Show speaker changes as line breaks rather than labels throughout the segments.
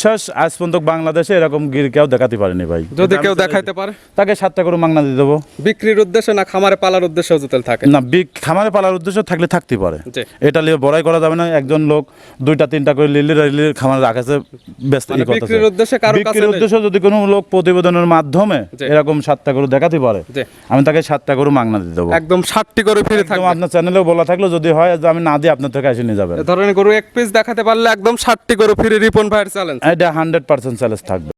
বিশ্বাস আজ পর্যন্ত বাংলাদেশে এরকম গির কেউ দেখাতে পারেনি ভাই।
যদি কেউ দেখাইতে পারে?
তাকে সাতটা করে মাংনা দিয়ে দেবো।
বিক্রির উদ্দেশ্যে না খামারে পালার উদ্দেশ্যে জুতেল থাকে?
না খামারে পালার উদ্দেশ্য থাকলে থাকতে পারে। এটা নিয়ে বড়াই করা যাবে না একজন লোক দুইটা তিনটা করে লিলি লিলি খামারে রাখাছে ব্যস্ত
মানে বিক্রির উদ্দেশ্যে কারও কাছে
বিক্রির। উদ্দেশ্যে যদি কোনো লোক প্রতিবেদনের মাধ্যমে এরকম সাতটা করে দেখাতে পারে আমি তাকে সাতটা করে মাংনা দিয়ে দেবো।
একদম সাতটি করে ফিরে থাকবে।
আপনার চ্যানেলেও বলা থাকল যদি হয় যে আমি না দিয়ে আপনার থেকে এসে নিয়ে
যাবে ধরেন গরু এক পিস দেখাতে পারলে একদম সাতটি করে ফিরে রিপন ভাইয়ের চ্যালেঞ্জ
এটা হান্ড্রেড পার্সেন্ট চ্যালেঞ্জ থাকবে।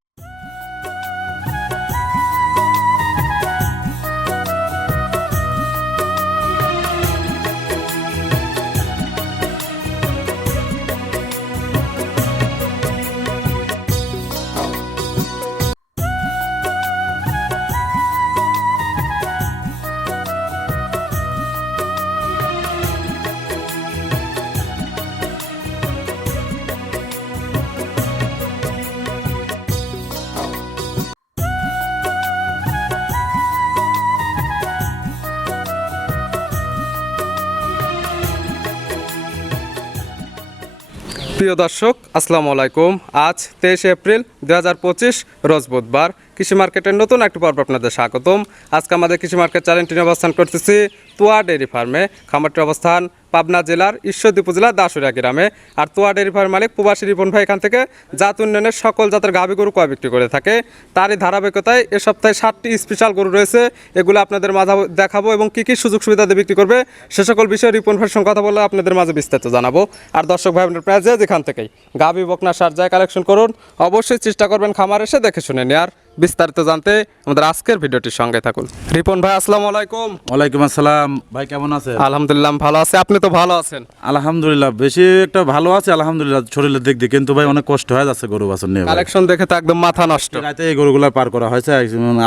প্রিয় দর্শক আসসালামু আলাইকুম। আজ তেইশে এপ্রিল দু হাজার পঁচিশ রোজ বুধবার কৃষি মার্কেটের নতুন একটি পর্ব আপনাদের স্বাগতম। আজকে আমাদের কৃষি মার্কেট চ্যানেলটি অবস্থান করতেছি তুয়া ডেয়ারি ফার্মে। খামারটির অবস্থান পাবনা জেলার ঈশ্বরদী উপজেলা দাসুরিয়া গ্রামে। আর তুয়া ডেয়ারি ফার্ম মালিক প্রবাসী রিপন ভাই এখান থেকে জাত উন্নয়নের সকল জাতের গাভী গরু কয় বিক্রি করে থাকে। তারই ধারাবাহিকতায় এ সপ্তাহে সাতটি স্পেশাল গরু রয়েছে। এগুলো আপনাদের মাঝে দেখাবো এবং কী কী সুযোগ সুবিধা দিয়ে বিক্রি করবে সে সকল বিষয়ে রিপন ভাইয়ের সঙ্গে কথা বলে আপনাদের মাঝে বিস্তারিত জানাব। আর দর্শক ভাই বোনের প্রায় যে যেখান থেকেই গাভী বকনা সার যায় কালেকশন করুন। অবশ্যই চেষ্টা করবেন খামার এসে দেখে শুনে নেয়ার। বিস্তারিত জানতে আমাদের আজকের ভিডিওটির সঙ্গে থাকুন। রিপন ভাই আসসালামু আলাইকুম।
ওয়ালাইকুম আসসালাম। ভাই কেমন আছে
আলহামদুলিল্লাহ ভালো আছে। আপনি তো ভালো আছেন।
আলহামদুলিল্লাহ বেশি একটা ভালো আছে। আলহামদুলিল্লাহ শরীরের দিক দিয়ে কিন্তু ভাই অনেক কষ্ট হয়ে যাচ্ছে গরু বাছর নিয়ে
কালেকশন দেখে তো একদম মাথা নষ্ট।
রাতে এই গরুগুলা পার করা হয়েছে।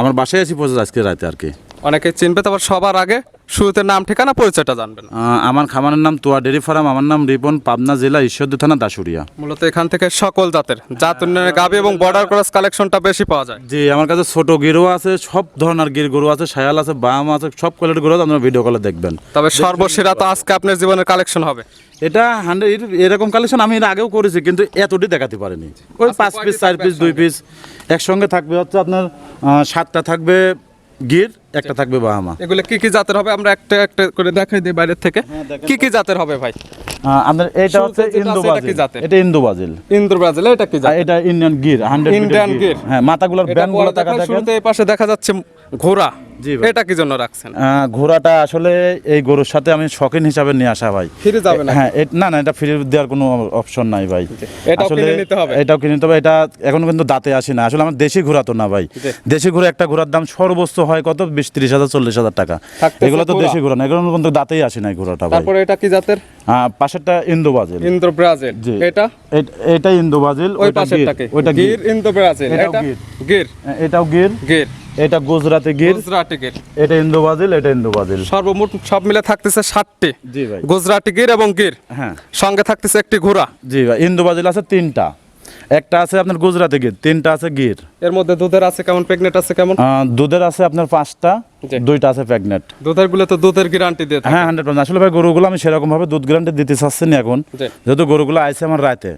আমার বাসায় এসে পৌঁছে আজকে রাতে আর কি।
অনেকে চিনবে তো আবার সবার আগে শুরুতে নাম ঠিকানা পরিচয়টা জানবেন।
আমার খামারের নাম তোয়া ডেরি ফার্ম। আমার নাম রিপন পাবনা জেলা ঈশ্বরদী থানা দাসুরিয়া
মূলত এখান থেকে সকল জাতের জাত উন্নয়নের গাভী এবং বর্ডার ক্রস কালেকশনটা বেশি পাওয়া যায়।
জি আমার কাছে ছোট গিরো আছে সব ধরনের গির গরু আছে শায়াল আছে বাম আছে সব কোয়ালিটি গরু আপনারা ভিডিও কলে দেখবেন।
তবে সর্বসেরা তো আজকে আপনার জীবনের কালেকশন হবে।
এটা হান্ড্রেড এরকম কালেকশন আমি এর আগেও করেছি কিন্তু এতটি দেখাতে পারিনি। ওই
আচ্ছা,
পাঁচ পিস চার পিস দুই পিস একসঙ্গে থাকবে হচ্ছে আপনার সাতটা থাকবে গির একটা থাকবে বাহামা।
এগুলো কি কি জাতের হবে? আমরা একটা একটা করে দেখাই দিই বাইরের থেকে। কি কি জাতের হবে ভাই?
আমাদের এটা হচ্ছে ইন্দো
এটা
এটা ইন্দো
ব্রাজিল এটা কি জাত
এটা ইন্ডিয়ান গির
Indian গির।
হ্যাঁ মাথাগুলোর দেখেন।
শুরুতে এই পাশে দেখা যাচ্ছে ঘোড়া। এটা কি জন্য রাখছেন?
ঘোড়াটা আসলে এই গরুর সাথে আমি শখিন হিসাবে নিয়ে আসা ভাই।
ফিরে যাবে না
হ্যাঁ না না এটা ফ্রি দেওয়ার কোনো অপশন নাই ভাই।
হবে।
এটাও কিনে নিতে হবে এটা এখনও কিন্তু দাঁতে আসি না। আসলে আমার দেশি ঘোড়া তো না ভাই। দেশি ঘোড়া একটা ঘোড়ার দাম সর্বোচ্চ হয় কত? বিশ ত্রিশ হাজার চল্লিশ হাজার টাকা। এগুলো তো দেশি ঘোড়া না এগুলো কিন্তু দাঁতেই আসি না ঘোড়াটা
তারপরে এটা কি জাতের?
পাশেরটা ইন্দো বাজিল
ইন্দ্র ব্রাজিল এটা
এটা ইন্দো বাজিল
ওই পাশেরটাকে।
ওইটা
গির। ইন্দ্র ব্রাজিল
এটাও
এটা
গির।
গির।
এটাও গির।
গির।
এটা গুজরাতে গির।
গুজরাটি গির।
এটা ইন্দো বাজিল এটা ইন্দো বাজিল
সর্বমোট সব মিলে থাকতেছে সাতটি।
জি ভাই।
গুজরাটি গির এবং গির।
হ্যাঁ।
সঙ্গে থাকতেছে একটি ঘোড়া।
জি ভাই ইন্দো বাজিল আছে তিনটা। একটা আছে আপনার গুজরাতে গির তিনটা আছে গির।
এর মধ্যে দুধের আছে কেমন প্রেগনেট আছে কেমন?
দুধের আছে আপনার পাঁচটা। দুইটা আছে প্রেগনেন্ট।
দুধেরগুলো তো দুধের গ্যারান্টি
হ্যাঁ হান্ড্রেড পার্সেন্ট আসলে ভাই গরুগুলো আমি সেরকম ভাবে দুধ গ্যারান্টি দিতে চাচ্ছি না এখন। যেহেতু গরুগুলো আইছে আমার রাতে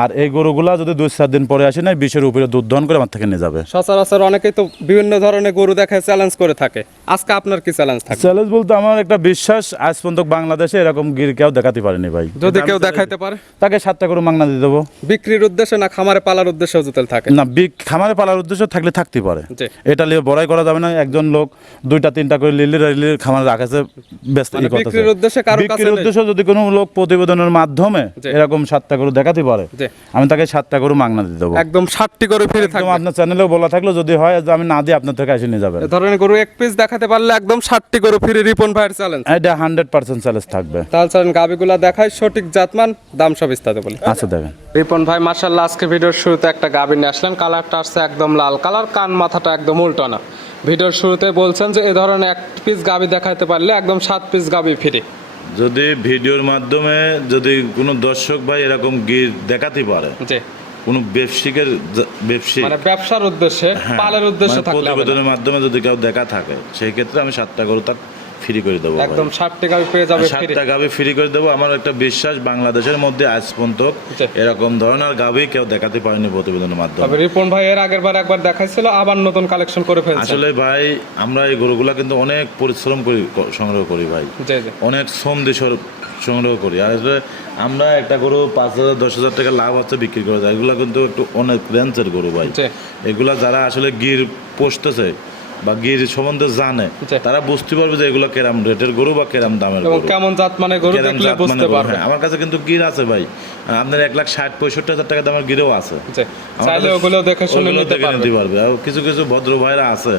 আর এই গরুগুলা যদি দুই চার দিন পরে আসে না বিশের উপরে দুধ দহন করে আমার থেকে নিয়ে যাবে।
সচরাচর অনেকেই তো বিভিন্ন ধরনের গরু দেখায় চ্যালেঞ্জ করে থাকে। আজকে আপনার কি চ্যালেঞ্জ থাকে
চ্যালেঞ্জ বলতে আমার একটা বিশ্বাস আজ পর্যন্ত বাংলাদেশে এরকম গির কেউ দেখাতে পারেনি ভাই।
যদি কেউ দেখাইতে পারে?
তাকে সাতটা করে মাংনা দিয়ে দেবো।
বিক্রির উদ্দেশ্যে না খামারে পালার উদ্দেশ্যে থাকে?
না খামারে পালার উদ্দেশ্য থাকলে থাকতে পারে। এটা নিয়ে বড়াই করা যাবে না। একজন লোক দুইটা তিনটা করে লিলি লিলি খামারে রাখাছে ব্যস্ত
মানে। বিক্রির উদ্দেশ্যে
বিক্রির। উদ্দেশ্য যদি কোনো লোক প্রতিবেদনের মাধ্যমে এরকম সাতটা করে দেখাতে পারে আমি তাকে সাতটা করে মাংনা দিয়ে দেবো।
একদম ষাটটি করে ফিরে
একদম
থাকবে।
আপনার চ্যানেলেও বলা থাকল যদি হয় যে আমি না দিয়ে আপনার থেকে এসে নিয়ে যাবেন।
এ ধরনের গরু এক পিস দেখাতে পারলে একদম ষাটটি গরু ফিরে রিপন ভাইয়ের চ্যালেঞ্জ
এটা হান্ড্রেড পার্সেন্ট চ্যালেঞ্জ থাকবে।
তাহলে চলেন গাবিগুলা দেখায় সঠিক জাতমান দাম সব বিস্তারিত বলি।
আচ্ছা দেখেন।
রিপন ভাই মার্শাল্লাহ আজকে ভিডিওর শুরুতে একটা গাবি নিয়ে আসলেন কালারটা আসছে একদম লাল কালার কান মাথাটা একদম উল্টো না। ভিডিওর শুরুতে বলছেন যে এ ধরনের এক পিস গাবি দেখাতে পারলে একদম সাত পিস গাবি ফ্রি
যদি ভিডিওর মাধ্যমে যদি কোনো দর্শক ভাই এরকম গির দেখাতে পারে কোনো ব্যবসায়িকের ব্যবসায়িক
মানে ব্যবসার উদ্দেশ্যে পালের উদ্দেশ্যে
মানে
থাকলে
প্রতিবেদনের মাধ্যমে যদি কেউ দেখা থাকে সেই ক্ষেত্রে আমি সাতটা গরু তার ফ্রি করে দেবো
একদম ষাটটি গাবি পেয়ে যাবে।
সাতটা গাভি ফ্রি করে দেবো। আমার একটা বিশ্বাস বাংলাদেশের মধ্যে আজ পর্যন্ত এরকম ধরনের গাভি কেউ দেখাতে পারেনি প্রতিবেদনের মাধ্যমে।
তবে রিপন ভাই এর আগের বার একবার দেখাইছিল আবার নতুন কালেকশন করে ফেলছে।
আসলে ভাই আমরা এই গরুগুলা কিন্তু অনেক পরিশ্রম করি সংগ্রহ করি ভাই। অনেক শ্রম দিয়ে সংগ্রহ করি। আর আসলে আমরা একটা গরু পাঁচ হাজার দশ হাজার টাকা লাভ হচ্ছে বিক্রি করে যায়। এগুলো কিন্তু একটু অনেক রেঞ্জের গরু ভাই। এগুলা যারা আসলে গির পোষতেছে বা গির সম্বন্ধে জানে তারা বুঝতে পারবে যে এগুলো কেরাম রেটের গরু বা কেরাম দামের গরু।
কেমন জাত মানে গরু দেখলে বুঝতে পারবে।
হ্যাঁ, আমার কাছে কিন্তু গির আছে ভাই। আপনার এক লাখ ষাট পঁয়ষট্টি হাজার টাকা দামের গিরেও আছে।
চাইলে ওগুলো দেখে শুনে নিতে পারবে।
আর কিছু কিছু ভদ্র ভাইরা আছে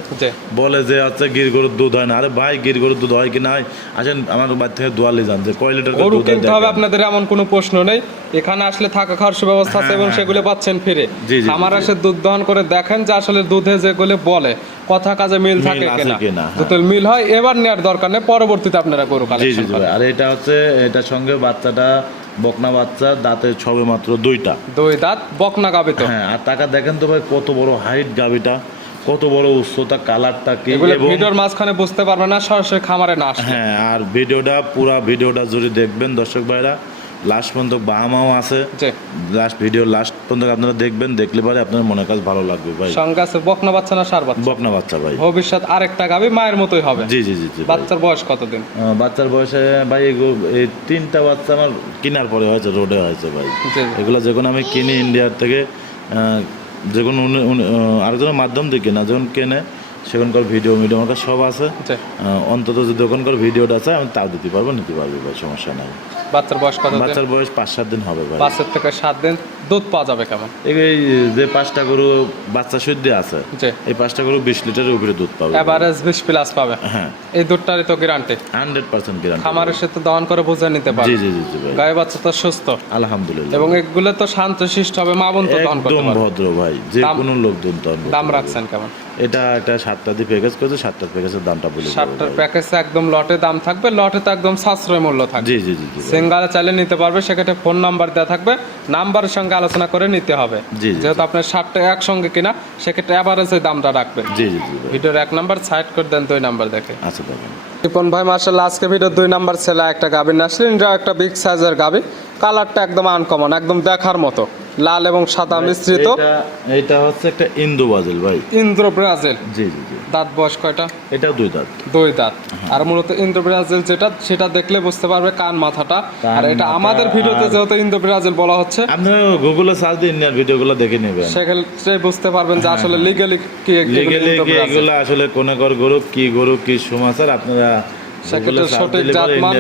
বলে যে হচ্ছে গির গরুর দুধ হয় না। আরে ভাই গির গরুর দুধ হয় কি না? হয় আসেন আমার বাড়ি থেকে দোয়ালি যান যে কয় লিটার
গরু
দুধ
কিনতে হবে আপনাদের এমন কোনো প্রশ্ন নেই। এখানে আসলে থাকা খাওয়ার সুব্যবস্থা আছে এবং সেগুলো পাচ্ছেন ফিরে।
হ্যাঁ, জি, জি,
আমার। এসে দুধ দহন করে দেখেন যে আসলে দুধে যেগুলো বলে কথা কাজে মিল থাকে কিনা।
হ্যাঁ।
যদি মিল হয় এবার নেওয়ার দরকার নেই পরবর্তীতে আপনারা গরু কালেকশন
জি আর এটা হচ্ছে এটার সঙ্গে বাচ্চাটা বকনা বাচ্চা দাঁতে ছবে মাত্র দুইটা।
দুই দাঁত বকনা গাবে তো।
হ্যাঁ আর টাকা দেখেন তো ভাই কত বড় হাইট গাবিটা কত বড় উচ্চতা কালারটা কি
ভিডিওর মাঝখানে বুঝতে পারবে না সরাসরি খামারে না
হ্যাঁ আর ভিডিওটা পুরা ভিডিওটা যদি দেখবেন দর্শক ভাইরা লাস্ট পর্যন্ত বামাও আছে। লাস্ট ভিডিও লাস্ট পর্যন্ত আপনারা দেখবেন দেখলে পরে আপনার মনের কাজ ভালো লাগবে ভাই।
সঙ্গে আছে বকনা বাচ্চা না সার বাচ্চা?
বকনা বাচ্চা ভাই।
ভবিষ্যৎ আরেকটা গাবি মায়ের মতোই হবে।
জি জি জি
বাচ্চার বয়স কতদিন?
বাচ্চার বয়সে ভাই এই তিনটা বাচ্চা আমার কেনার পরে হয়েছে রোডে হয়েছে ভাই। এগুলো যখন আমি কিনি ইন্ডিয়ার থেকে যখন আরেকজনের মাধ্যম দিয়ে কেনা যখন কেনে সেখানকার ভিডিও মিডিও আমার কাছে সব আছে। অন্তত যদি ওখানকার ভিডিওটা আছে আমি তাও দিতে পারব নিতে পারব ভাই সমস্যা নাই।
বাচ্চার বয়স কতদিন
বাচ্চার বয়স পাঁচ সাত দিন হবে ভাই।
পাঁচের থেকে সাত দিন দুধ পাওয়া যাবে কেমন?
এই যে পাঁচটা গরু বাচ্চা সদ্য আছে এই পাঁচটা গরু বিশ লিটারের উপরে দুধ পাবে।
এভারেজ বিশ প্লাস পাবে।
হ্যাঁ।
এই দুধটারই তো গ্যারান্টি
হান্ড্রেড পার্সেন্ট গ্যারান্টি
খামারের সাথে দহন করে বুঝে নিতে পারবে।
জি জি জি ভাই।
গায়ে বাচ্চা তো সুস্থ।
আলহামদুলিল্লাহ।
এবং এগুলো তো শান্ত শিষ্ট হবে মা বোন তো দহন করতে
একদম ভদ্র ভাই যে কোনো লোকজন তো আনবে।
দাম রাখছেন কেমন?
এটা একটা সাতটা দিয়ে প্যাকেজ করেছে সাতটার প্যাকেজের দামটা বলে
ষাটটার প্যাকেজে একদম লটে দাম থাকবে লটে তো একদম সাশ্রয় মূল্য থাকবে।
জি জি জি।
সিঙ্গারে চাইলে নিতে পারবে সেক্ষেত্রে ফোন নাম্বার দেওয়া থাকবে নাম্বারের সঙ্গে আলোচনা করে নিতে হবে।
জি,
যেহেতু আপনার ষাটটা একসঙ্গে কিনা সেক্ষেত্রে অ্যাভারেজ দামটা রাখবেন
জি জি জি
ভিডিওর এক নাম্বার সাইড করে দেন দুই নাম্বার দেখে।
আচ্ছা দেখেন
রিপন ভাই মার্শাল আজকে ভিডিও দুই নাম্বার ছেলে একটা গাভি নাসলেন এটা একটা বিগ সাইজের গাভি। কালারটা একদম আনকমন একদম দেখার মতো। লাল এবং সাদা মিশ্রিত।
এটা এটা হচ্ছে একটা ইন্দু বাজেল ভাই।
Indo Brazil.
জি জি জি।
দাঁত বয়স কয়টা?
এটাও দুই দাঁত।
দুই দাঁত। আর মূলত ইন্দ্র ব্রাজিল যেটা সেটা দেখলে বুঝতে পারবে কান মাথাটা। আর এটা আমাদের ভিডিওতে যেহেতু ইন্দ্র ব্রাজিল বলা হচ্ছে
আপনারা গুগলে সার্চ দিয়ে ইন্ডিয়ার ভিডিওগুলো দেখে নেবেন।
সেক্ষেত্রে বুঝতে পারবেন যে আসলে লিগালি কি এগুলো
কি এগুলো আসলে কোন কর গরু কি গরু কি সমাচার আপনারা
সেক্ষেত্রে সঠিক জাতমান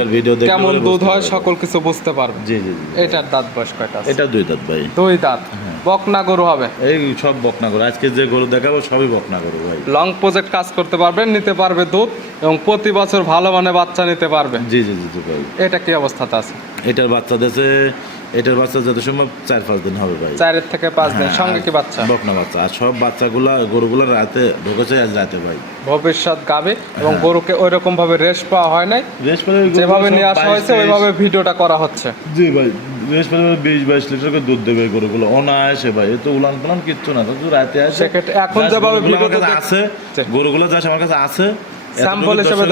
কেমন দুধ হয় সকল কিছু বুঝতে পারবে
জি জি
এটার দাঁত বয়স কয়টা
এটা দুই দাঁত ভাই।
দুই দাঁত। বকনা গরু হবে?
এই সব বকনা গরু। আজকে যে গরু দেখাবো সবই বকনা গরু ভাই।
লং প্রজেক্ট কাজ করতে পারবেন নিতে পারবে দুধ এবং প্রতি বছর ভালো মানে বাচ্চা নিতে পারবে।
জি জি জি জি ভাই।
এটা কি অবস্থাতে আছে?
এটার বাচ্চা দেশে এটার বাচ্চা যত সম্ভব চার পাঁচ দিন হবে ভাই।
চারের থেকে পাঁচ দিন
হ্যাঁ,
সঙ্গে কি বাচ্চা?
বকনা বাচ্চা। আর সব বাচ্চাগুলা গরুগুলা রাতে ঢুকেছে আজ রাতে ভাই।
ভবিষ্যৎ গাবে এবং
হ্যাঁ।
গরুকে ওই রকম ভাবে রেস্ট পাওয়া হয় নাই।
রেস্ট পেলে
যেভাবে নিয়ে আসা হয়েছে ওইভাবে ভিডিওটা করা হচ্ছে।
জি ভাই রেস্ট পেলে বিশ বাইশ লিটার করে দুধ দেবে গরুগুলো। অনায়াসে ভাই তো উলান পালান কিচ্ছু না। শুধু রাতে আসে
এখন যেভাবে ভিডিওতে
আছে গরুগুলো যা আমার কাছে আছে
হিসেবে।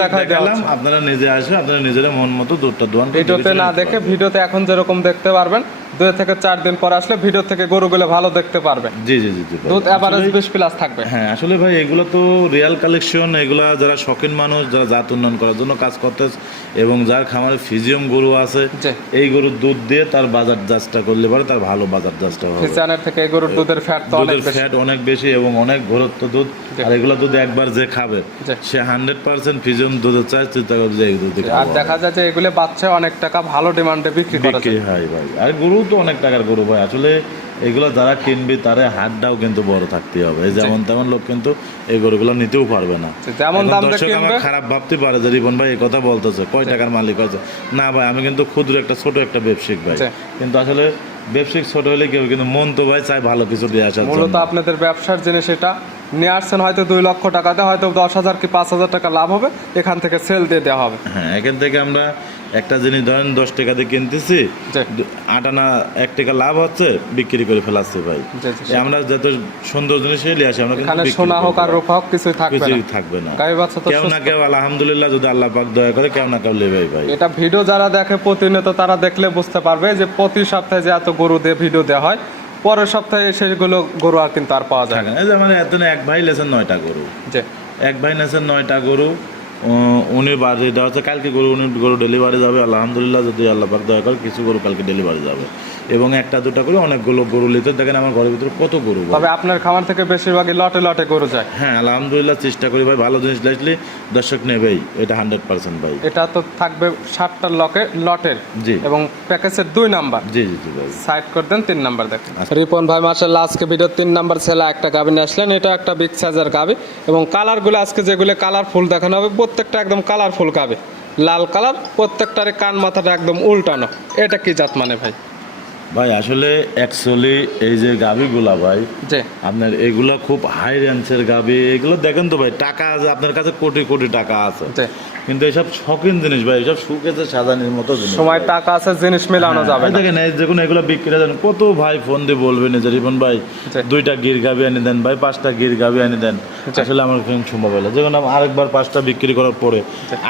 আপনারা নিজে আসে আপনারা নিজেরা মন মতো দুধটা দোয়ান এটাতে
ভিডিওতে না দেখে। ভিডিওতে এখন যেরকম দেখতে পারবেন দুই থেকে চার দিন পর আসলে ভিডিও থেকে গরুগুলো ভালো দেখতে পারবে
জি জি জি।
দুধ অ্যাভারেজ বিশ প্লাস থাকবে।
হ্যাঁ আসলে ভাই এগুলো তো রিয়াল কালেকশন এগুলা যারা শখিন মানুষ যারা জাত উন্নয়ন করার জন্য কাজ করতে এবং যার খামারে ফিজিয়াম গরু আছে এই গরুর দুধ দিয়ে তার বাজার জাজটা করলে পারে তার ভালো বাজার জাজটা হবে।
ফিচানের থেকে এই গরুর দুধের ফ্যাট তো অনেক বেশি।
ফ্যাট অনেক বেশি এবং অনেক ঘরত্ব দুধ আর এগুলো দুধ একবার যে খাবে। সে হান্ড্রেড পার্সেন্ট ফিজিয়াম দুধের চাই চিন্তা করে যে এই দুধ
আর দেখা যায় যে এগুলো বাচ্চা অনেক টাকা ভালো ডিমান্ডে বিক্রি করা
হয় ভাই। আর গরু তো অনেক টাকার গরু ভাই। আসলে এগুলো যারা কিনবে তারা হাতটাও কিন্তু বড় থাকতে হবে। যেমন তেমন লোক কিন্তু এই গরুগুলো নিতেও পারবে না।
যেমন
দর্শক আমার খারাপ ভাবতে পারে যে রিপন ভাই এই কথা বলতেছে কয় টাকার মালিক আছে না ভাই আমি কিন্তু ক্ষুদ্র একটা ছোট একটা ব্যবসায়িক ভাই। কিন্তু আসলে ব্যবসায়িক ছোট হলে কেউ কিন্তু মন তো ভাই চাই ভালো কিছু দিয়ে আসার
মূলত আপনাদের ব্যবসার জিনিস এটা। নিয়ে আসছেন হয়তো দুই লক্ষ টাকাতে হয়তো দশ হাজার কি পাঁচ হাজার টাকা লাভ হবে এখান থেকে সেল দিয়ে দেওয়া হবে।
হ্যাঁ এখান থেকে আমরা একটা জিনিস ধরেন দশ টাকা দিয়ে কিনতেছি
জি।
দু- আট আনা এক টাকা লাভ হচ্ছে বিক্রি করে ফেলাচ্ছি ভাই। আমরা যত সুন্দর জিনিস নিয়ে আসি আমরা
সোনা হোক আর। রূপা হোক কিছুই থাকবে
কিছুই
না।
থাকবে কেউ না কেউ আলহামদুলিল্লাহ যদি আল্লাহ পাক দয়া করে কেউ না কেউ লেবে ভাই।
এটা ভিডিও যারা দেখে প্রতিনিয়ত তারা দেখলে বুঝতে পারবে যে প্রতি সপ্তাহে যে এত গরু দিয়ে ভিডিও দেওয়া হয় পরের সপ্তাহে সেগুলো গরু আর কিন্তু আর পাওয়া যায় না।
এই যে আমার এত এক ভাই লেছেন নয়টা গরু। এক ভাই নেছেন নয়টা গরু উম, উনি বাড়ি দেওয়া হচ্ছে কালকে গরু উনি গরু ডেলিভারি যাবে আলহামদুলিল্লাহ যদি আল্লাহ পাক দয়া করে কিছু গরু কালকে ডেলিভারি যাবে। এবং একটা দুটা করে অনেকগুলো গরু নিতে দেখেন আমার ঘরের ভিতরে কত গরু
তবে আপনার খামার থেকে বেশিরভাগই লটে লটে গরু যায়।
হ্যাঁ আলহামদুলিল্লাহ চেষ্টা করি ভাই ভালো জিনিস লাগলে দর্শক নেবেই এটা হান্ড্রেড পার্সেন্ট ভাই।
এটা তো থাকবে ষাটটা লকে লটের।
জি।
এবং প্যাকেজের দুই নাম্বার।
জি জি জি ভাই।
সাইড করে দেন তিন নাম্বার দেখেন। রিপন ভাই মার্শাল্লাহ আজকে ভিডিও তিন নাম্বার ছেলে একটা গাবি নিয়ে আসলেন এটা একটা বিগ সাইজের গাবি। এবং কালারগুলো আজকে যেগুলো কালারফুল দেখানো হবে প্রত্যেকটা একদম কালারফুল কাবে লাল কালার প্রত্যেকটারে কান মাথাটা একদম উল্টানো। এটা কি জাত মানে ভাই?
ভাই আসলে অ্যাকচুয়ালি এই যে গাভিগুলা ভাই আপনার এগুলা খুব হাই রেঞ্জের গাবি এগুলো দেখেন তো ভাই টাকা আছে আপনার কাছে কোটি কোটি টাকা আছে। কিন্তু এসব শখিন জিনিস ভাই এসব সুখেছে সাজানির মতো জিনিস
সময় টাকা আছে জিনিস মেলানো যাবে না।
দেখেন এই দেখুন এগুলো বিক্রি দেন কত ভাই ফোন দিয়ে বলবেন যে রিপন ভাই দুইটা গির গাবি এনে দেন ভাই পাঁচটা গির গাবি এনে দেন। আসলে আমার কিন্তু সম্ভব হলো যখন আমি আরেকবার পাঁচটা বিক্রি করার পরে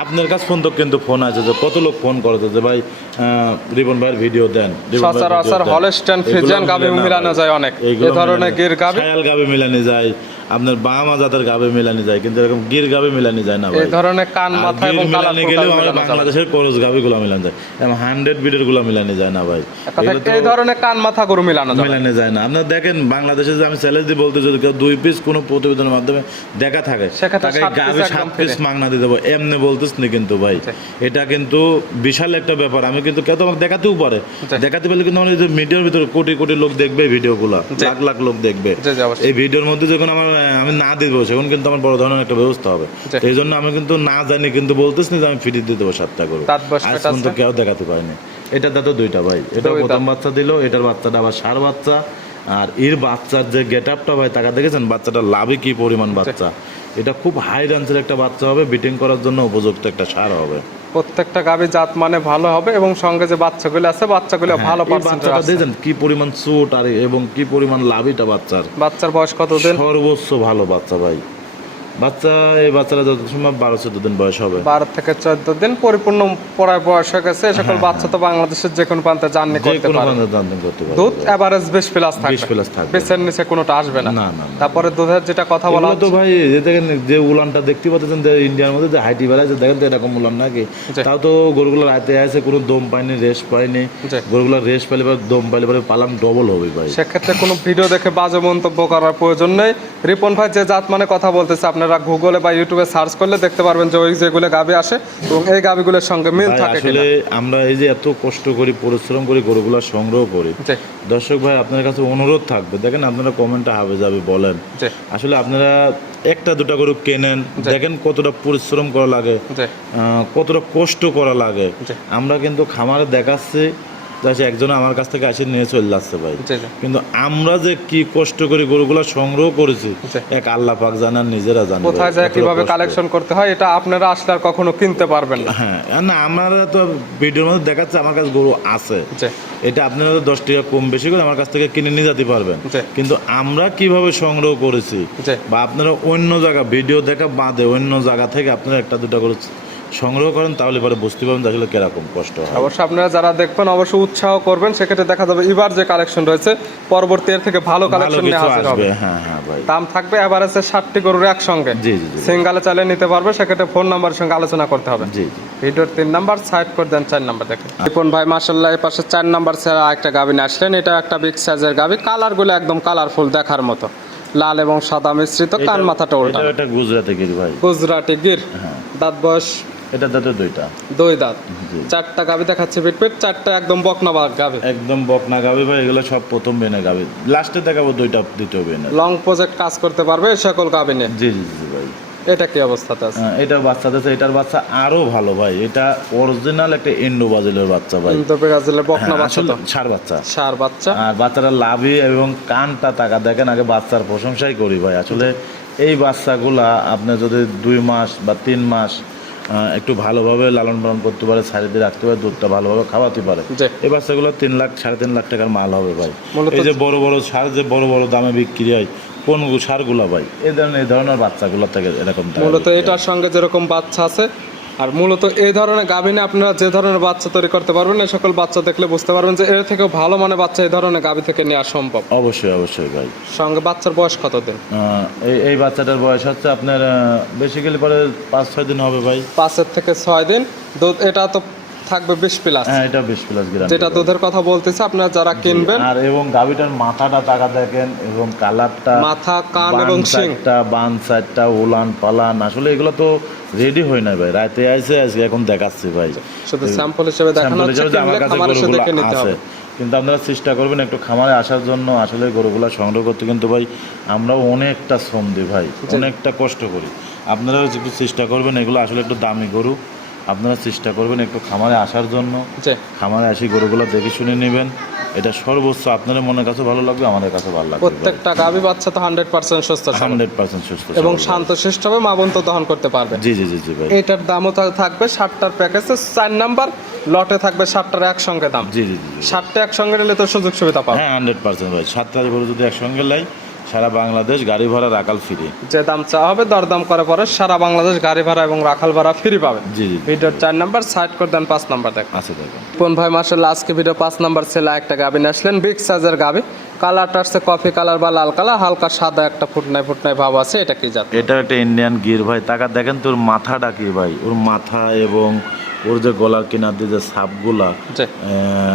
আপনার কাছে ফোন তো কিন্তু ফোন আছে যে কত লোক ফোন করেছে যে ভাই আহ, রিপন ভাইয়ের ভিডিও দেন। রিপন দেন।
হলস্টেন ফ্রিজিয়ান গাবি মিলানো যায় অনেক
এই
এ ধরনের। গির গাবি
মিলানো যায় আপনার বাহামা জাতের গাবে মেলানি যায় কিন্তু এরকম গির গাবে মেলানি যায় না
এই ধরনের কান মাথা এবং
মিলানি
কালারফুল
গেলেও আমরা বাংলাদেশের করজ গাবি গুলো মিলানো যায়। এবং হান্ড্রেড বিডেরগুলো মিলানি যায় না ভাই।
এই ধরনের কান মাথা গরু মিলানো যাবে
মিলানো যায় না। আপনারা দেখেন বাংলাদেশে যে আমি চ্যালেঞ্জ দিয়ে বলতে যদি কেউ দুই পিস কোনো প্রতিবেদনের মাধ্যমে দেখা থাকে তাকে গাবি সাত পিস মাগনা দিয়ে দেবো এমনি বলতেছ না কিন্তু ভাই। এটা কিন্তু বিশাল একটা ব্যাপার। আমি কিন্তু কেউ তো আমাকে দেখাতেও পারে।
জি।
দেখাতে পারলে কিন্তু যে মিডিয়ার ভিতরে কোটি কোটি লোক দেখবে ভিডিওগুলো। লাখ লাখ লোক দেখবে। এই ভিডিওর মধ্যে যখন আমার আমি না দিয়ে দেবো সেখন কিন্তু আমার বড় ধরনের একটা ব্যবস্থা হবে। এই জন্য আমি কিন্তু না জানি কিন্তু বলতেছি না যে আমি ফ্রি দিয়ে দেবো সাতটা করে আজ পর্যন্ত কেউ দেখাতে পারিনি। এটা তো দুইটা ভাই। এটা প্রথম বাচ্চা দিল এটার বাচ্চাটা আবার সার বাচ্চা। আর এর বাচ্চার যে গেট আপটা ভাই টাকা দেখেছেন? বাচ্চাটা লাভে কি পরিমাণ বাচ্চা? এটা খুব হাই রেঞ্জের একটা বাচ্চা হবে বিটিং করার জন্য উপযুক্ত একটা সার হবে।
প্রত্যেকটা গাভী জাত মানে ভালো হবে এবং সঙ্গে যে বাচ্চাগুলো আছে বাচ্চাগুলো ভালো
পারফরম্যান্স এই
পার্সেন্টেজ
বাচ্চাটা
আছে।
কি পরিমাণ সুট আর এবং কি পরিমাণ লাভ এটা বাচ্চার?
বাচ্চার বয়স কত দিন
সর্বোচ্চ ভালো বাচ্চা ভাই। বাচ্চা এই বাচ্চারা যত বারো চোদ্দ দিন বয়স হবে।
বারো থেকে চোদ্দ দিন পরিপূর্ণ পড়ায় বয়স হয়ে গেছে। সকল বাচ্চা তো বাংলাদেশের যে কোনো প্রান্তে জার্নি করতে পারে। দুধ এভারেজ বিশ প্লাস থাকবে।
20 plus থাকবে।
বেচের নিচে কোনোটা আসবে না।
না।
তারপরে দুধের যেটা কথা বলা
তো ভাই যে দেখেন যে উলানটা দেখতে পাচ্ছেন যে ইন্ডিয়ার মধ্যে যে হাইটি বেড়ায় দেখেন তো এরকম উলান নাকি? তাও তো গরুগুলো রাতে আছে কোনো দম পায়নি রেস্ট পায়নি। গরুগুলো রেস্ট পেলে পরে দম পাইলে পরে পালাম ডবল হবে ভাই।
সেক্ষেত্রে কোনো ভিডিও দেখে বাজে মন্তব্য করার প্রয়োজন নেই। রিপন ভাই যে জাত মানে কথা বলতেছে আপনারা গুগলে বা ইউটিউবে সার্চ করলে দেখতে পারবেন যে ওই যেগুলো গাবি আসে এবং এই গাবিগুলোর সঙ্গে মিল থাকে
আসলে আমরা এই যে এত কষ্ট করি পরিশ্রম করি গরুগুলো সংগ্রহ করি। দর্শক ভাই আপনার কাছে অনুরোধ থাকবে। দেখেন আপনারা কমেন্টে হাবে যাবে বলেন। আসলে আপনারা একটা দুটা গরু কেনেন দেখেন কতটা পরিশ্রম করা লাগে কতটা কষ্ট করা লাগে। আমরা কিন্তু খামারে দেখাচ্ছি যাচ্ছে একজন আমার কাছ থেকে আসে নিয়ে চলে যাচ্ছে ভাই। কিন্তু আমরা যে কি কষ্ট করে গরুগুলো সংগ্রহ করেছি এক আল্লাহ পাক জানান নিজেরা জানেন
কোথায় যায় কীভাবে কালেকশন করতে হয় এটা আপনারা আসলে আর কখনো কিনতে পারবেন না।
হ্যাঁ না আমরা তো ভিডিওর মধ্যে দেখাচ্ছে আমার কাছে গরু আছে। এটা আপনারা তো দশ টাকা কম বেশি করে আমার কাছ থেকে কিনে নিয়ে যেতে পারবেন। কিন্তু আমরা কীভাবে সংগ্রহ করেছি বা আপনারা অন্য জায়গা ভিডিও দেখা বাদে অন্য জায়গা থেকে আপনারা একটা দুটা করে সংগ্রহ করেন তাহলে পরে বুঝতে পারবেন যে আসলে কীরকম কষ্ট হয়।
অবশ্যই আপনারা যারা দেখবেন অবশ্যই উৎসাহ করবেন সেক্ষেত্রে দেখা যাবে এবার যে কালেকশন রয়েছে পরবর্তী এর থেকে ভালো কালেকশন নিয়ে হাজির
আসবে
হবে
হ্যাঁ হ্যাঁ ভাই।
দাম থাকবে এবার এভারেজে ষাটটি গরুর একসঙ্গে।
জি জি
সিঙ্গালে চালিয়ে নিতে পারবে সেক্ষেত্রে ফোন নাম্বারের সঙ্গে আলোচনা করতে হবে।
জি জি।
ভিডিওর তিন নাম্বার সাইড করে দেন চার নাম্বার দেখেন। রিপন ভাই মার্শাল্লাহ এই পাশে চার নাম্বার ছাড়া একটা গাবিন আসলেন। এটা একটা বিগ সাইজের গাবি কালারগুলো একদম কালারফুল দেখার মতো। লাল এবং সাদা মিশ্রিত কান মাথাটা উল্টা
এটা গুজরাটে গির ভাই।
গুজরাটি গির।
হ্যাঁ।
দাঁত বয়স
এটা দাঁতে দুইটা।
দুই দাঁত। চারটা গাবি দেখাচ্ছে পিট পিট চারটা একদম বকনা গাবি
একদম বকনা গাবি ভাই এগুলো সব প্রথম বেনে গাবি লাস্টে দেখাবো দুইটা দ্বিতীয় বেনে।
লং প্রজেক্ট কাজ করতে পারবে সকল গাবিনে
জি জি জি ভাই।
এটা কি অবস্থাতে আছে?
হ্যাঁ, এটার বাচ্চা দিয়েছে এটার বাচ্চা আরও ভালো ভাই। এটা অরিজিনাল একটা ইন্ডো বাজিলের বাচ্চা ভাই।
তো বেগাজেলের বকনা
হ্যাঁ,
বাচ্চা তো।
ষাড় বাচ্চা।
সার বাচ্চা।
আর বাচ্চারা লাভি এবং কানটা টাকা দেখেন আগে বাচ্চার প্রশংসাই করি ভাই। আসলে এই বাচ্চাগুলা আপনি যদি দুই মাস বা তিন মাস একটু ভালোভাবে লালন পালন করতে পারে সাইডে রাখতে পারে দুধটা ভালোভাবে খাওয়াতে পারে। এই বাচ্চাগুলো তিন লাখ সাড়ে তিন লাখ টাকার মাল হবে ভাই। এই যে বড় বড় সার যে বড় বড় দামে বিক্রি হয় কোন সারগুলো ভাই? এই ধরনের এই ধরনের বাচ্চাগুলো থেকে এরকম
মূলত এটার সঙ্গে যেরকম বাচ্চা আছে আর মূলত এই ধরনের গাভিনে আপনারা যে ধরনের বাচ্চা তৈরি করতে পারবেন এই সকল বাচ্চা দেখলে বুঝতে পারবেন যে এর থেকেও ভালো মানে বাচ্চা এই ধরনের গাভি থেকে নেওয়া সম্ভব।
অবশ্যই অবশ্যই ভাই।
সঙ্গে বাচ্চার বয়স কত
দিন? এই এই বাচ্চাটার বয়স হচ্ছে আপনার বেসিক্যালি পরে পাঁচ ছয় দিন হবে ভাই।
পাঁচের থেকে ছয় দিন। দুধ এটা তো থাকবে বিশ প্লাস
হ্যাঁ এটা বিশ প্লাস গ্রাম।
যেটা দুধের কথা বলতেছে আপনারা যারা কিনবেন
আর এবং গাভিটার মাথাটা টাকা দেখেন এবং কালারটা
মাথা কান এবং শিং।
বান সাইডটা উলান পালান আসলে এগুলো তো রেডি হয় না ভাই রাতে আইসে আজকে এখন দেখাচ্ছি ভাই।
শুধু স্যাম্পল হিসেবে দেখানো হচ্ছে
আমার কাছে গরুগুলো আছে। কিন্তু আপনারা চেষ্টা করবেন একটু খামারে আসার জন্য আসলে গরুগুলা সংগ্রহ করতে। কিন্তু ভাই আমরাও অনেকটা শ্রম দিই ভাই অনেকটা কষ্ট করি। আপনারা একটু চেষ্টা করবেন এগুলো আসলে একটু দামি গরু। আপনারা চেষ্টা করবেন একটু খামারে আসার জন্য। খামারে আসি গরুগুলো দেখে শুনে নেবেন। এটা সর্বোচ্চ আপনাদের মনের কাছে ভালো লাগবে আমাদের কাছে ভালো লাগবে।
প্রত্যেকটা গাভি বাচ্চা তো হান্ড্রেড পার্সেন্ট সুস্থ।
হান্ড্রেড পার্সেন্ট সুস্থ
এবং
সবল।
শান্তশিষ্টভাবে মা বোন তো দহন করতে পারবে।
জি জি জি জি ভাই।
এটার দামও থাকবে ষাটটার প্যাকেজে চার নাম্বার লটে থাকবে ষাটটার একসঙ্গে দাম।
জি জি জি।
ষাটটা একসঙ্গে নিলে তো সুযোগ সুবিধা পাবে।
হ্যাঁ হান্ড্রেড পার্সেন্ট ভাই। সাতটা গরু যদি একসঙ্গে লাই সারা বাংলাদেশ গাড়ি ভাড়া রাখাল ফিরে
যে দাম চাওয়া হবে দরদাম করে পরে সারা বাংলাদেশ গাড়ি ভাড়া এবং রাখাল ভাড়া ফ্রি পাবে।
জি জি।
ভিডিওর চার নাম্বার সাইড করে দেন পাঁচ নাম্বার দেখ
আছে দেখুন।
কোন ভাই মার্শাল্লাহ আজকে ভিডিও পাঁচ নাম্বার ছেলে একটা গাবি নিয়ে আসলেন বিগ সাইজের গাবি। কালারটা আসছে কফি কালার বা লাল কালার হালকা সাদা একটা ফুটনাই ফুটনাই ভাব আছে এটা কি জাত?
এটা একটা ইন্ডিয়ান গির ভাই। টাকা দেখেন তোর মাথাটা কি ভাই? ওর মাথা এবং ওর যে গলার কিনার দিয়ে যে সাপগুলা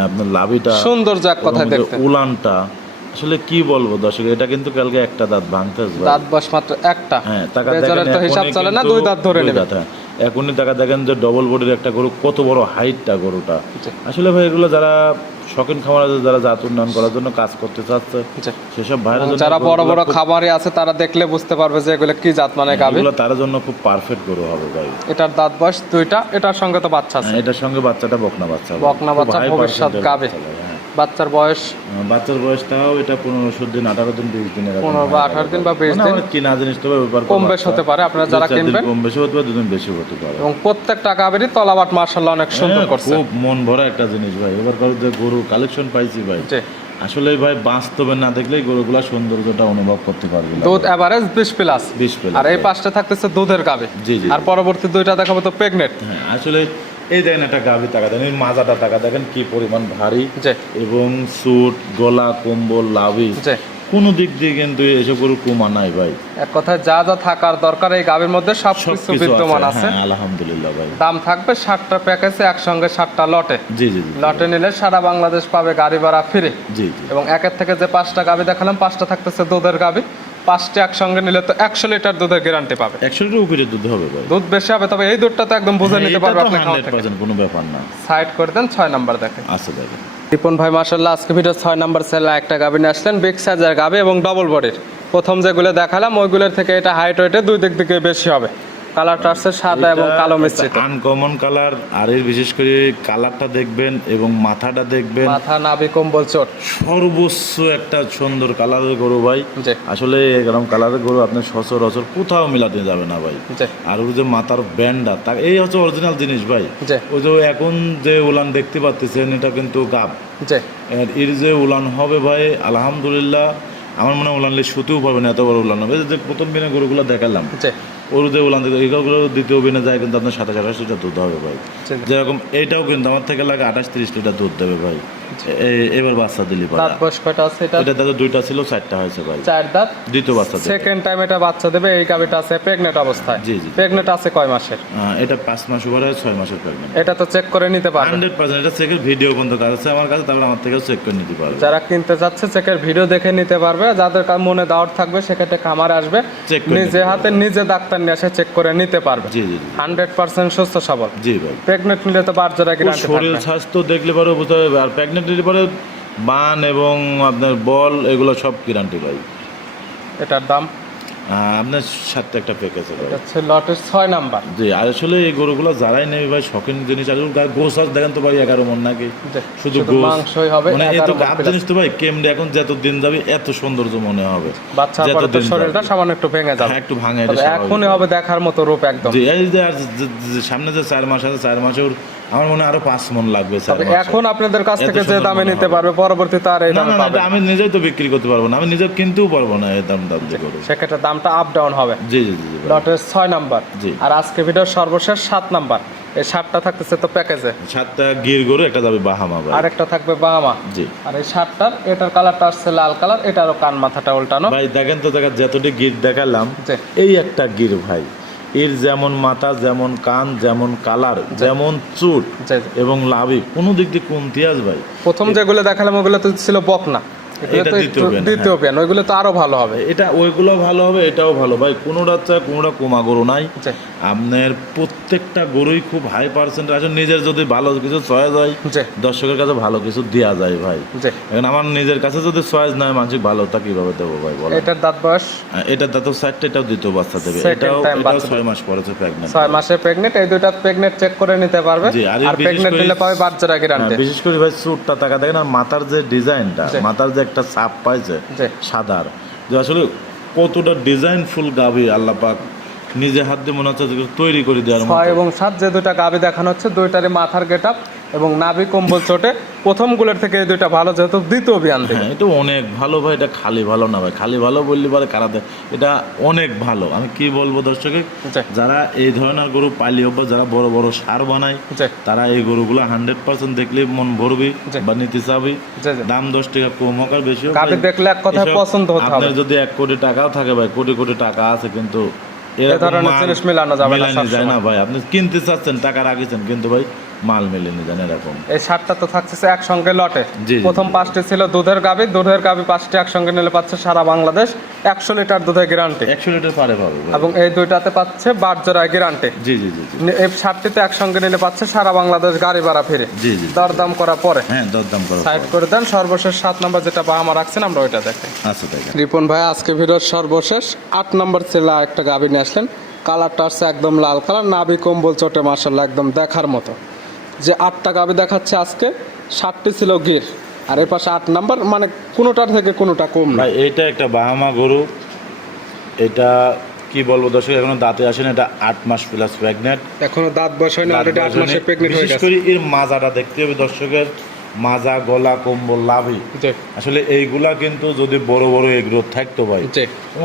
আপনার লাভিটা
সুন্দর যাক কথা দেখতে।
উলানটা আসলে কি বলব দর্শক এটা কিন্তু কালকে একটা দাঁত ভাঙতে আসবে
দাঁত বয়স মাত্র একটা।
হ্যাঁ টাকা দেখেন
তো হিসাব চলে না দুই দাঁত ধরে নেবে।
হ্যাঁ। এখনই টাকা দেখেন যে ডবল বডির একটা গরু কত বড় হাইটটা গরুটা। আসলে ভাই এগুলো যারা শখিন খামার আছে যারা জাত উন্নয়ন করার জন্য কাজ করতে চাচ্ছে সেসব জন্য
যারা বড় বড় খামারে আছে তারা দেখলে বুঝতে পারবে যে এগুলো কি জাত মানে গাবি
এগুলো তার জন্য খুব পারফেক্ট গরু হবে ভাই।
এটার দাঁত বয়স দুইটা এটার সঙ্গে তো বাচ্চা আছে।
হ্যাঁ, এটার সঙ্গে বাচ্চাটা বকনা বাচ্চা
বকনা বাচ্চা, ভবিষ্যৎ গাবে।
হ্যাঁ।
বাচ্চার বয়স?
বাচ্চার বয়সটাও এটা পনেরো দিন আঠারো দিন বিশ দিন
15 বা 18 দিন বা 20
মানে
দিন।
কিনা জিনিস তো ব্যাপার
কম বেশ হতে পারে আপনারা যারা কিনবেন।
কম বেশি হতে পারে দুদিন বেশি হতে পারে।
এবং প্রত্যেকটা গাবিরই তলাবাট মার্শাল্লাহ অনেক সুন্দর
হ্যাঁ,
করছে।
খুব মন ভরা একটা জিনিস ভাই। এবার করে যে গরু কালেকশন পাইছি ভাই আসলে ভাই বাস্তবে না দেখলেই গরুগুলা সৌন্দর্যটা অনুভব করতে পারবে
দুধ এভারেজ বিশ প্লাস
20 plus,
আর এই
ভাই।
পাঁচটা থাকতেছে দুধের গাবে
জি, জি।
আর পরবর্তী দুইটা দেখাবো তো প্রেগনেন্ট
হ্যাঁ আসলে এই দেখেন একটা গাভি টাকা দেখেন এই মাজাটা টাকা দেখেন কি পরিমাণ ভারী। এবং স্যুট গলা কম্বল লাভি। কোনো দিক দিয়ে কিন্তু এসব গরু কুমা নাই ভাই।
এক কথায় যা যা থাকার দরকার এই গাবির মধ্যে সব কিছু বিদ্যমান
আছে।
আছে
হ্যাঁ আলহামদুলিল্লাহ ভাই।
দাম থাকবে ষাটটা প্যাকেজে একসঙ্গে ষাটটা লটে।
জি জি
লটে নিলে সারা বাংলাদেশ পাবে গাড়ি ভাড়া ফিরে।
জি জি।
এবং একের থেকে যে পাঁচটা গাবি দেখালাম পাঁচটা থাকতেছে দুধের গাবি পাঁচটা একসঙ্গে নিলে তো একশো লিটার দুধের গ্যারান্টি পাবে।
একশো লিটার উপরে দুধ হবে ভাই।
দুধ বেশি হবে তবে এই দুধটা তো একদম বুঝে নিতে পারবে আপনি
হান্ড্রেড পার্সেন্ট কোনো ব্যাপার না।
সাইড করে দেন ছয় নাম্বার দেখেন
আচ্ছা দেখেন
রিপন ভাই মার্শাল্লাহ আজকে ভিডিও ছয় নাম্বার সেলে একটা গাবি নিয়ে আসলেন বিগ সাইজের গাবি এবং ডবল বডির প্রথম যেগুলো দেখালাম ওইগুলোর থেকে এটা হাইট ওয়েটে দুই দিক থেকে বেশি হবে। কালারটা আসছে সাদা এবং কালো মিশ্রিত।
আনকমন কালার আর এর বিশেষ করে কালারটা দেখবেন এবং মাথাটা দেখবেন।
মাথা নাভি কম্বল চোট।
সর্বোচ্চ একটা সুন্দর কালারের গরু ভাই। আসলে এরকম কালারের গরু আপনি সচরাচর কোথাও মিলাতে যাবে না ভাই। আর ওর যে মাথার ব্যান্ডটা তা এই হচ্ছে অরিজিনাল জিনিস ভাই। ওই যে এখন যে উলান দেখতে পাচ্ছেন এটা কিন্তু গাব। এর যে উলান হবে ভাই আলহামদুলিল্লাহ আমার মনে হয় উলানলে শুতেও পারবে না এত বড় উলান হবে। যে প্রথম দিনে গরুগুলো দেখালাম। ওর যে উলান এগুলো দ্বিতীয় বিনে যায় কিন্তু আপনার সাতাশ আঠাশ লিটার দুধ হবে ভাই। যেরকম এটাও কিন্তু আমার থেকে লাগে আঠাশ তিরিশ লিটার দুধ দেবে ভাই। এবার বাচ্চা দিলি
দাঁত বয়স কয়টা আছে এটা?
এটা দাদা দুইটা ছিল চারটা হয়েছে ভাই।
চার দাঁত?
দ্বিতীয় বাচ্চা
সেকেন্ড টাইম এটা বাচ্চা দেবে এই গাবিটা আছে প্রেগনেন্ট অবস্থায়।
জি, জি।
প্রেগনেন্ট আছে কয় মাসের?
এটা পাঁচ মাস ওভার ছয় মাসের প্রেগনেন্ট
এটা তো চেক করে নিতে পারবে।
হান্ড্রেড পার্সেন্ট এটা চেকের ভিডিও পর্যন্ত কাজ আছে। আমার কাছে তারপর আমার থেকেও চেক করে নিতে পারবে।
যারা কিনতে চাচ্ছে চেকের ভিডিও দেখে নিতে পারবে। যাদের মনে দাওয়ার থাকবে সেক্ষেত্রে খামার আসবে। নিজে হাতে নিজে ডাক্তার নিয়ে এসে চেক করে নিতে পারবে।
জি জি।
হান্ড্রেড পার্সেন্ট সুস্থ সবল।
জি ভাই।
প্রেগনেন্ট নিলে তো
ওর
গ্যারান্টি
শরীর স্বাস্থ্য দেখলে পরে বুঝতে হবে আর প্রেগনেন্ট নিলে পরে বান এবং আপনার বল এগুলো সব গ্যারান্টি ভাই।
এটার দাম?
আপনার সাথে একটা প্যাকেজ
এটা লটের ছয় নাম্বার।
জি আর আসলে এই গরুগুলো যারাই নেবে ভাই শখিন জিনিস আর গোস আস দেখেন তো ভাই এগারো মন নাকি? শুধু
মাংসই হবে,
মানে এত
11
গাব জিনিস তো ভাই কেমনে এখন যত দিন যাবে এত সৌন্দর্য মনে হবে।
বাচ্চা
যত দিন
শরীরটা। সামান্য একটু ভেঙে যাবে।
হ্যাঁ, একটু ভাঙে
এখনই হবে দেখার মতো রূপ একদম।
জি এই যে সামনে যে চার মাস আছে চার মাসে ওর আমার মনে আরও পাঁচ মন লাগবে মাসে।
এখন আপনাদের কাছ থেকে যে দামে নিতে পারবে পরবর্তীতে আর এই দামে পাবে
আমি নিজেই তো বিক্রি করতে পারব না। আমি নিজে কিনতেও পারব না এই দাম দাম দিয়ে গরু
সেক্ষেত্রে দামটা আপ ডাউন হবে।
জি জি জি
লটের ছয় নাম্বার।
জি।
আর আজকে ভিডিওর সর্বশেষ সাত নাম্বার। এই সাতটা থাকতেছে তো প্যাকেজে
সাতটা গির গরু একটা যাবে বাহামা
আর একটা থাকবে বাহামা।
জি।
আর এই সাতটার এটার কালারটা আসছে লাল কালার এটারও কান মাথাটা উল্টানো।
ভাই দেখেন তো দেখা যতটি গির দেখালাম। এই একটা গির ভাই। এর যেমন মাথা যেমন কান যেমন কালার যেমন চুট
জি।
এবং লাভি কোনো দিক দিয়ে কমতি ভাই?
প্রথম যেগুলো দেখালাম ওগুলো তো ছিল বকনা।
দ্বিতীয় বিয়ান
ওইগুলো তো আরও ভালো হবে।
এটা ওইগুলো ভালো হবে এটাও ভালো। ভাই কোনোটা কোনোটা কমা গরু নাই।
জি।
আপনার প্রত্যেকটা গরুই খুব হাই পার্সেন্ট আছে নিজের যদি ভালো কিছু চয়েস হয় দর্শকের কাছে ভালো কিছু দেওয়া যায় ভাই। এখন আমার নিজের কাছে যদি চয়েস নাই মানসিক ভালো তা কীভাবে দেবো ভাই বলো
এটার দাঁত বয়স?
এটা দাঁত সাইডটা এটাও দ্বিতীয় বাচ্চা দেবে। এটাও এটাও ছয় মাস পরেছে প্রেগনেন্ট
ছয় মাসে প্রেগনেন্ট এই দুইটা প্রেগনেন্ট চেক করে নিতে পারবে।
জি, আর
প্রেগনেন্ট নিলে পাবে বাচ্চারা গ্যারান্টি
বিশেষ করে ভাই চুটটা টাকা দেখেন আর মাথার যে ডিজাইনটা। মাথার যে একটা ছাপ পাইছে। সাদার যে আসলে কতটা ডিজাইনফুল গাভি আল্লাহ পাক নিজে হাত দিয়ে মনে হচ্ছে তৈরি করে দেওয়ার
ছয় এবং সাত যে দুইটা গাবি দেখানো হচ্ছে দুইটারই মাথার গেট আপ এবং নাভি কম্বল চোটে প্রথমগুলোর থেকে এই দুইটা ভালো যেহেতু দ্বিতীয় বিয়ান দিবে
হ্যাঁ এটা অনেক ভালো ভাই এটা খালি ভালো না ভাই। খালি ভালো বললে পারে কারাতে এটা অনেক ভালো। আমি কি বলব দর্শকে? যারা এই ধরনের গরু পালি বা যারা বড় বড় সার বানায় তারা এই গরুগুলো হান্ড্রেড পার্সেন্ট দেখলে মন ভরবি। বা নিতে চাবি। দাম দশ টাকা কম হোক আর বেশি হোক
দেখলে এক কথায়
এসব
পছন্দ হতে।
আপনার যদি এক কোটি টাকাও থাকে ভাই কোটি কোটি টাকা আছে কিন্তু
এ ধরনের জিনিস মেলানো যাবে। না
ভাই আপনি কিনতে চাচ্ছেন টাকা রাখেছেন কিন্তু ভাই মাল মেলেনি জান এরকম।
এই সাতটা তো থাকছে একসঙ্গে লটে। প্রথম পাঁচটি ছিল দুধের গাভী দুধের গাবি পাঁচটি একসঙ্গে নিলে পাচ্ছে সারা বাংলাদেশ একশো লিটার দুধের গ্যারান্টি।
একশো লিটার পারে পাবে
এবং এই দুইটাতে পাচ্ছে বাট জোড়ায় গ্যারান্টি।
জি জি জি
এই সাতটিতে একসঙ্গে নিলে পাচ্ছে সারা বাংলাদেশ গাড়ি ভাড়া ফিরে।
জি জি
দরদাম করা পরে।
হ্যাঁ দরদাম করো
সাইড করে দেন সর্বশেষ সাত নম্বর যেটা বা আমার রাখছেন আমরা ওইটা দেখেন
আচ্ছা দেখেন।
রিপন ভাই আজকে ভিডিওর সর্বশেষ আট নম্বর ছিল একটা গাভী নিয়ে আসলেন। কালারটা আসছে একদম লাল কালার নাভি কম্বল চটে মার্শাল্লাহ একদম দেখার মতো। যে আটটা গাভী দেখাচ্ছে আজকে সাতটি ছিল গির। আর এর পাশে আট নাম্বার মানে কোনোটার থেকে কোনোটা কম না।
ভাই এইটা একটা বাহামা গরু। এটা কি বলব দর্শক এখনও দাঁতে আসেন। এটা আট মাস প্লাস প্রেগনেন্ট
এখনও দাঁত বসায় না অলরেডি আট মাসে প্রেগনেন্ট হয়ে
বিশেষ
গেছে।
করে এর মাজাটা দেখতে হবে দর্শকের। মাজা গলা কম্বল লাভই। আসলে এইগুলা কিন্তু যদি বড় বড় এগ্রো থাকতো ভাই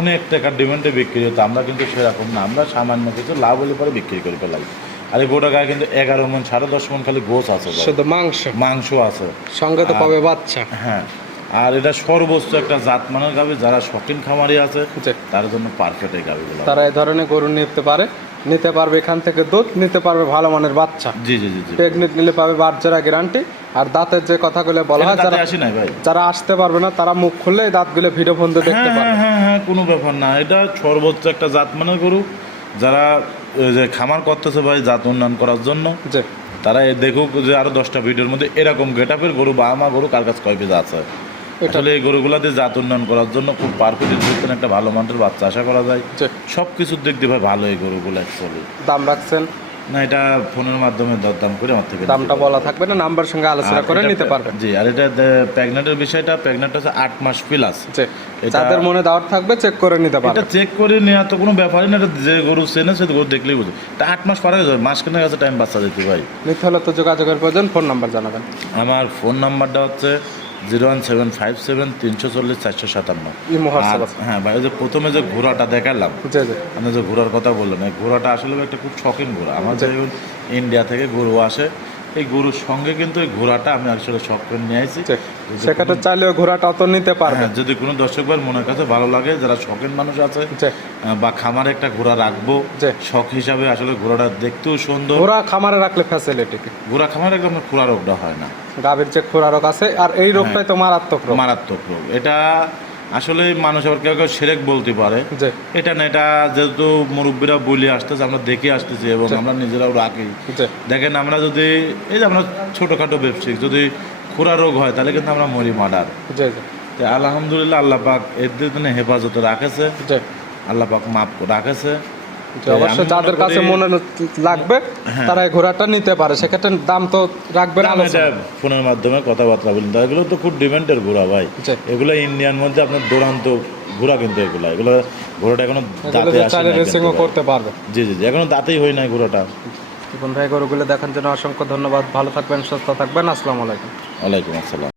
অনেক টাকার ডিমান্ডে বিক্রি হতো। আমরা কিন্তু সেরকম না। আমরা সামান্য কিছু লাভ হলে পরে বিক্রি করে ফেলাই। আর এই গোটা গায়ে কিন্তু এগারো মন সাড়ে দশ মন খালি গোছ আছে।
শুধু মাংস?
মাংস আছে।
সঙ্গে তো পাবে বাচ্চা।
হ্যাঁ। আর এটা সর্বোচ্চ একটা জাত মানের গাভি যারা শখিন খামারি আছে তার জন্য পারফেক্ট এই গাভিগুলো
তারা এই ধরনের গরু নিতে পারে। নিতে পারবে এখান থেকে দুধ নিতে পারবে ভালো মানের বাচ্চা।
জি জি জি
প্রেগনেন্ট নিলে পাবে বাচ্চারা গ্যারান্টি আর দাঁতের যে কথাগুলো বলা হয় যারা
আসি নাই ভাই।
যারা আসতে পারবে না তারা মুখ খুললে দাঁতগুলো ভিডিও বন্ধু দেখতে
হ্যাঁ
পারবে।
হ্যাঁ হ্যাঁ হ্যাঁ কোনো ব্যাপার না। এটা সর্বোচ্চ একটা জাত মানের গরু। যারা যে খামার করতেছে ভাই জাত উন্নয়ন করার জন্য।
যে
তারা দেখুক যে আরও দশটা ভিডিওর মধ্যে এরকম গেটাপের গরু বা আমা গরু কার কাছে কয় পিস আছে।
এটা-
আসলে এই গরুগুলাতে জাত উন্নয়ন করার জন্য খুব পারফেক্ট একটা ভালো মানের বাচ্চা আশা করা যায়। সব কিছুর দিক দিয়ে ভাই ভালো এই গরুগুলো অ্যাকচুয়ালি
দাম রাখছেন
না এটা ফোনের মাধ্যমে দরদাম করে আমার থেকে
দামটা বলা থাকবে না নাম্বার সঙ্গে আলোচনা করে নিতে পারবেন
জি আর এটা প্রেগনেন্টের বিষয়টা প্রেগনেন্ট হচ্ছে আট মাস প্লাস
যাদের মনে দাওয়াত থাকবে চেক করে নিতে পারবে।
এটা চেক করে নেওয়া তো কোনো ব্যাপারই না এটা যে গরু চেনে সে গরু দেখলেই বুঝে। তা আট মাস পরে যাবে মাস কেনার কাছে টাইম বাচ্চা দিতে ভাই।
নিতে হলে তো যোগাযোগের প্রয়োজন ফোন নাম্বার জানাবেন।
আমার ফোন নাম্বারটা হচ্ছে zero one seven five seven তিনশো চল্লিশ চারশো সাতান্ন। হ্যাঁ ভাই ওই যে প্রথমে যে ঘোড়াটা দেখালাম
জি
আপনি যে ঘোড়ার কথা বললেন এই ঘোড়াটা আসলে একটা খুব শখিন ঘোড়া। আমার যে ইন্ডিয়া থেকে গরু আসে এই গরুর সঙ্গে কিন্তু এই ঘোড়াটা আমি আসলে শখ করে নিয়ে আসি।
সেক্ষেত্রে চাইলেও ঘোড়াটা তো নিতে পারবে।
হ্যাঁ যদি কোনো দর্শক ভাই মনের কাছে ভালো লাগে যারা শখের মানুষ আছে বা খামারে একটা ঘোড়া রাখব। শখ হিসাবে আসলে ঘোড়াটা দেখতেও সুন্দর।
ঘোড়া খামারে রাখলে ফ্যাসিলিটি
ঘোড়া খামারে একদম খোড়া রোগটা হয় না।
গাভীর যে খোরা রোগ আছে আর এই রোগটাই তো মারাত্মক রোগ।
মারাত্মক রোগ। এটা আসলে মানুষ আবার কেউ কেউ সেরেক বলতে পারে। এটা না এটা যেহেতু মুরব্বীরা বলে আসতেছে আমরা দেখে আসতেছি এবং আমরা নিজেরাও রাখি। দেখেন আমরা যদি এই যে আমরা ছোটোখাটো ব্যবসায়িক যদি খোরা রোগ হয় তাহলে কিন্তু আমরা মরি মার্ডার। আলহামদুলিল্লাহ আল্লাহ পাক এদের হেফাজতে রাখেছে। আল্লাহ পাক মাপ রাখেছে।
যে অবশ্যই
আমি
যাদের কাছে মনে লাগবে তারা এই ঘোড়াটা নিতে পারে সেক্ষেত্রে দাম তো রাখবে না।
ফোনের মাধ্যমে কথাবার্তা বলেন এগুলো তো খুব ডিমান্ডের ঘোড়া ভাই এগুলো ইন্ডিয়ান মধ্যে আপনার দুরান্ত ঘোড়া কিন্তু এগুলো এগুলো ঘোড়াটা
এখনও
দাঁতে আসে
রেসিংও করতে পারবে
জি জি এখনও দাঁতেই হয় নাই ঘোড়াটা
বন্ধুরা এই গরুগুলো দেখার জন্য অসংখ্য ধন্যবাদ ভালো থাকবেন সুস্থ থাকবেন আসসালামু আলাইকুম
ওয়ালাইকুম আসসালাম